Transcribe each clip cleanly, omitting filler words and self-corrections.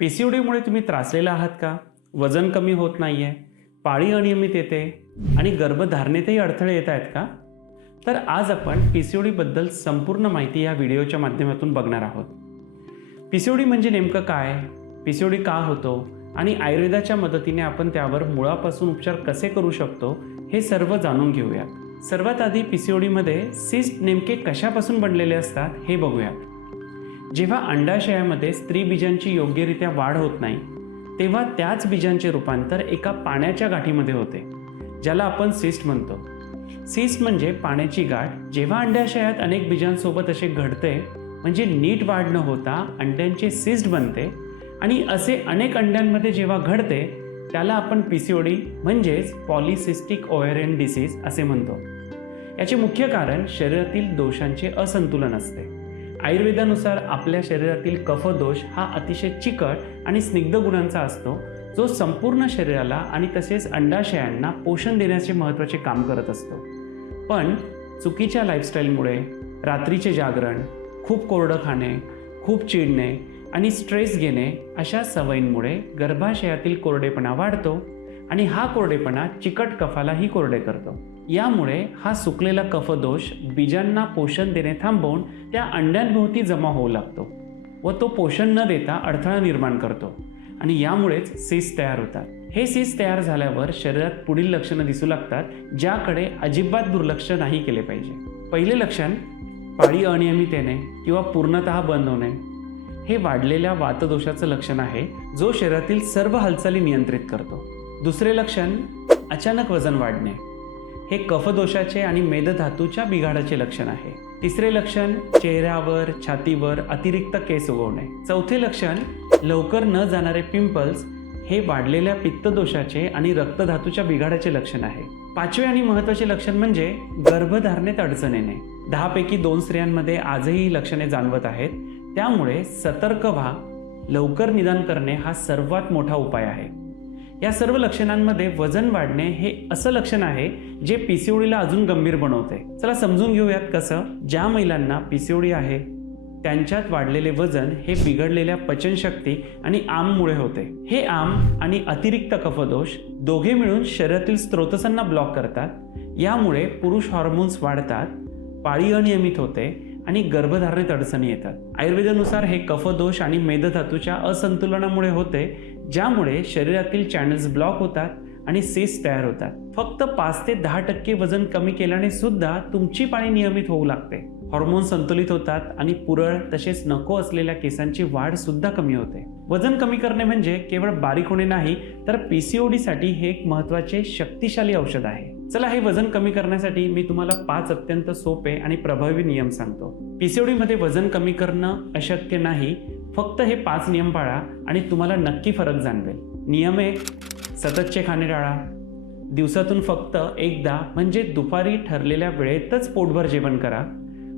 पीसीओडीमुळे तुम्ही त्रासलेला आहात का? वजन कमी होत नाहीये, पाळी अनियमित येते आणि गर्भधारणेतही अडथळे येत आहेत का? तर आज आपण पीसीओडीबद्दल संपूर्ण माहिती या व्हिडिओच्या माध्यमातून बघणार आहोत. पीसीओडी म्हणजे नेमकं काय? पीसीओडी का होतो? आणि आयुर्वेदाच्या मदतीने आपण त्यावर मुळापासून उपचार कसे करू शकतो हे सर्व जाणून घेऊयात. सर्वात आधी पीसीओडीमध्ये सिस्ट नेमके कशापासून बनलेले असतात हे बघूयात. जेव्हा अंडाशयामध्ये स्त्री बीजांची योग्यरित्या वाढ होत नाही तेव्हा त्याच बीजांचे रूपांतर एका पाण्याच्या गाठीमध्ये होते, ज्याला आपण सिस्ट म्हणतो. सिस्ट म्हणजे पाण्याची गाठ. जेव्हा अंडाशयात अनेक बीजांसोबत असे घडते म्हणजे नीट वाढ न होता अंड्यांचे सिस्ट बनते आणि असे अनेक अंड्यांमध्ये जेव्हा घडते त्याला आपण पीसीओडी म्हणजेच पॉलिसिस्टिक ओव्हॅरियन डिसीज असे म्हणतो. याचे मुख्य कारण शरीरातील दोषांचे असंतुलन असते. आयुर्वेदानुसार आपल्या शरीरातील कफदोष हा अतिशय चिकट आणि स्निग्ध गुणांचा असतो, जो संपूर्ण शरीराला आणि तसेच अंडाशयांना पोषण देण्याचे महत्त्वाचे काम करत असतो. पण चुकीच्या लाईफस्टाईलमुळे, रात्रीचे जागरण, खूप कोरडं खाणे, खूप चिडणे आणि स्ट्रेस घेणे अशा सवयींमुळे गर्भाशयातील कोरडेपणा वाढतो आणि हा कोरडेपणा चिकट कफालाही कोरडे करतो. यामुळे हा सुकलेला कफदोष बीजांना पोषण देणे थांबवून त्या अंड्यांभोवती जमा होऊ लागतो व तो पोषण न देता अडथळा निर्माण करतो आणि यामुळेच सिस्ट तयार होतात. हे सिस्ट तयार झाल्यावर शरीरात पुढील लक्षणं दिसू लागतात, ज्याकडे अजिबात दुर्लक्ष नाही केले पाहिजे. पहिले लक्षण पाळी अनियमित येणे किंवा पूर्णतः बंद होणे. हे वाढलेल्या वातदोषाचं लक्षण आहे, जो शरीरातील सर्व हालचाली नियंत्रित करतो. दुसरे लक्षण अचानक वजन वाढणे. हे कफदोषाचे आणि मेदधातूच्या बिघाडाचे लक्षण आहे. तिसरे लक्षण चेहऱ्यावर, छातीवर अतिरिक्त केस उगवणे. चौथे लक्षण लवकर न जाणारे पिंपल्स. हे वाढलेल्या पित्तदोषाचे आणि रक्तधातूच्या बिघाडाचे लक्षण आहे. पाचवे आणि महत्त्वाचे लक्षण म्हणजे गर्भधारणेत अडचण येणे. 10 पैकी 2 स्त्रियांमध्ये आजही ही लक्षणे जाणवत आहेत. त्यामुळे सतर्क व्हा. लवकर निदान करणे हा सर्वात मोठा उपाय आहे. या सर्व लक्षणांमध्ये वजन वाढणे हे असं लक्षण आहे जे पीसीओडीला अजून गंभीर बनवते. चला समजून घेऊयात कसं. ज्या महिलांना पीसीओडी आहे त्यांच्यात वाढलेले वजन हे बिघडलेल्या पचनशक्ती आणि आममुळे होते. हे आम आणि अतिरिक्त कफदोष दोघे मिळून शरीरातील स्रोतसांना ब्लॉक करतात. यामुळे पुरुष हॉर्मोन्स वाढतात, पाळी अनियमित होते आणि गर्भधारणेत अडचणी येतात. आयुर्वेदानुसार हे कफदोष आणि मेदधातूच्या असंतुलनामुळे होते, ज्यामुळे शरीरातील चॅनल्स ब्लॉक होतात आणि सिस्ट तयार होतात. फक्त 5 ते 10% वजन कमी केल्याने सुद्धा तुमची पाळी नियमित होऊ लागते. हॉर्मोन संतुलित होतात आणि पुरळ तसेच नको असलेल्या केसांची वाढ सुद्धा कमी होते. वजन कमी करणे म्हणजे केवळ बारीक होणे नाही, तर पीसीओडीसाठी हे एक महत्त्वाचे शक्तिशाली औषध आहे. चला हे वजन कमी करण्यासाठी मी तुम्हाला 5 अत्यंत सोपे आणि प्रभावी नियम सांगतो. पीसीओडीमध्ये वजन कमी करणं अशक्य नाही. फक्त हे 5 नियम पाळा आणि तुम्हाला नक्की फरक जाणवेल. नियम 1, सततचे खाणे टाळा. दिवसातून फक्त एकदा म्हणजे दुपारी ठरलेल्या वेळेतच पोटभर जेवण करा.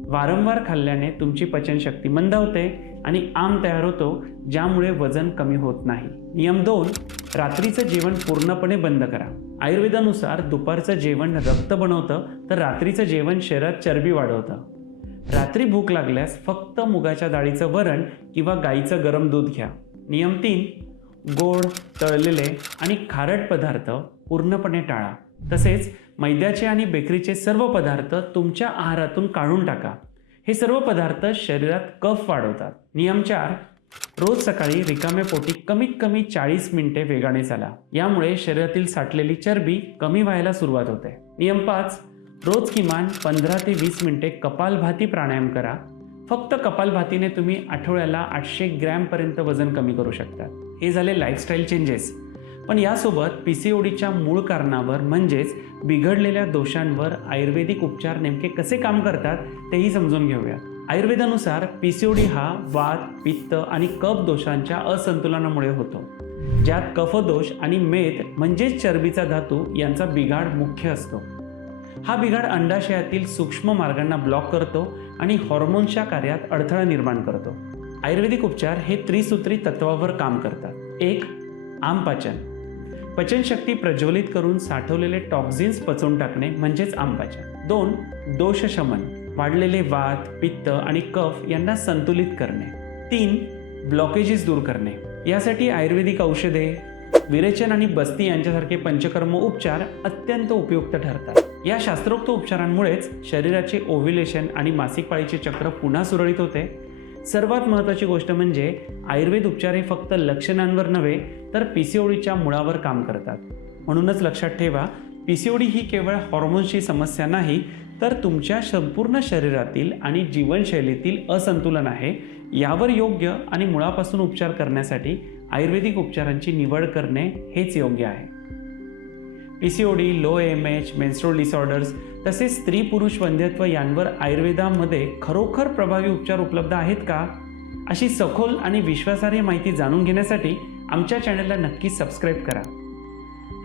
वारंवार खाल्ल्याने तुमची पचनशक्ती मंदावते आणि आम तयार होतो, ज्यामुळे वजन कमी होत नाही. नियम 2, रात्रीचं जेवण पूर्णपणे बंद करा. आयुर्वेदानुसार दुपारचं जेवण रक्त बनवतं, तर रात्रीचं जेवण शरीरात चरबी वाढवतं. रात्री भूक लागल्यास फक्त मुगाच्या डाळीचं वरण किंवा गाईचं गरम दूध घ्या. नियम 3, गोड, तळलेले आणि खारट पदार्थ पूर्णपणे टाळा. तसेच मैद्याचे आणि बेकरीचे सर्व पदार्थ तुमच्या आहारातून काढून टाका. हे सर्व पदार्थ शरीरात कफ वाढवतात. नियम 4, रोज सकाळी रिकाम्या पोटी कमीत कमी 40 मिनिटे वेगाने चाला. यामुळे शरीरातील साठलेली चरबी कमी व्हायला सुरुवात होते. नियम 5, रोज किमान 15 ते 20 मिनिटे कपालभाती प्राणायाम करा. फक्त कपालभातीने तुम्ही आठवड्याला 800 ग्रॅमपर्यंत वजन कमी करू शकता. हे झाले लाईफस्टाईल चेंजेस. पण यासोबत पीसीओडीच्या मूळ कारणावर म्हणजेच बिघडलेल्या दोषांवर आयुर्वेदिक उपचार नेमके कसे काम करतात तेही समजून घेऊया. आयुर्वेदानुसार पीसीओडी हा वात, पित्त आणि कफ दोषांच्या असंतुलनामुळे होतो, ज्यात कफदोष आणि मेद म्हणजेच चरबीचा धातू यांचा बिघाड मुख्य असतो. हा बिघाड अंडाशयातील सूक्ष्म मार्गांना ब्लॉक करतो आणि हॉर्मोन्सच्या कार्यात अडथळा निर्माण करतो. आयुर्वेदिक उपचार हे त्रिसूत्री तत्वावर काम करतात. 1, आमपाचन. पचनशक्ती प्रज्वलित करून साठवलेले टॉक्झिन्स पचवून टाकणे म्हणजेच आमपाचन. 2, दोषशमन. वाढलेले वात, पित्त आणि कफ यांना संतुलित करणे. 3, ब्लॉकेजेस दूर करणे. यासाठी आयुर्वेदिक औषधे, विरेचन आणि बस्ती यांच्यासारखे पंचकर्म उपचार अत्यंत उपयुक्त ठरतात। या शास्त्रोक्त उपचारांमुळेच शरीराचे ओव्ह्युलेशन आणि मासिक पाळीचे चक्र पुन्हा सुरळीत होते। सर्वात महत्त्वाची गोष्ट म्हणजे आयुर्वेद उपचार हे फक्त लक्षणांवर नव्हे तर पीसीओडीच्या मुळावर काम करतात। म्हणूनच लक्षात ठेवा, पीसीओडी ही केवळ हॉर्मोन्सची समस्या नाही तर तुमच्या संपूर्ण शरीरातील आणि जीवनशैलीतील असंतुलन आहे। यावर योग्य आणि मुळापासून उपचार करण्यासाठी आयुर्वेदिक उपचारांची निवड करणे हेच योग्य आहे। PCOD, low MH, menstrual disorders तसेच स्त्री पुरुष वंध्यत्व यांवर आयुर्वेदामध्ये खरोखर प्रभावी उपचार उपलब्ध आहेत का? अशी सखोल आणि विश्वासार्ह माहिती जाणून घेण्यासाठी आमच्या चॅनलला नक्की सबस्क्राईब करा।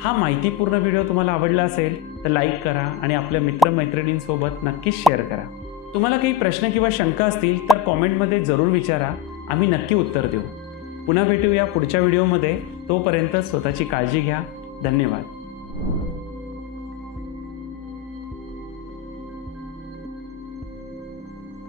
हा माहितीपूर्ण व्हिडिओ तुम्हाला आवडला असेल तर लाईक करा आणि आपल्या मित्रमैत्रिणींसोबत नक्कीच शेअर करा। तुम्हाला काही प्रश्न किंवा शंका असतील तर कॉमेंटमध्ये जरूर विचारा, आम्ही नक्की उत्तर देऊ। पुन्हा भेटूया पुढच्या व्हिडिओमध्ये। तोपर्यंत स्वतःची काळजी घ्या। धन्यवाद।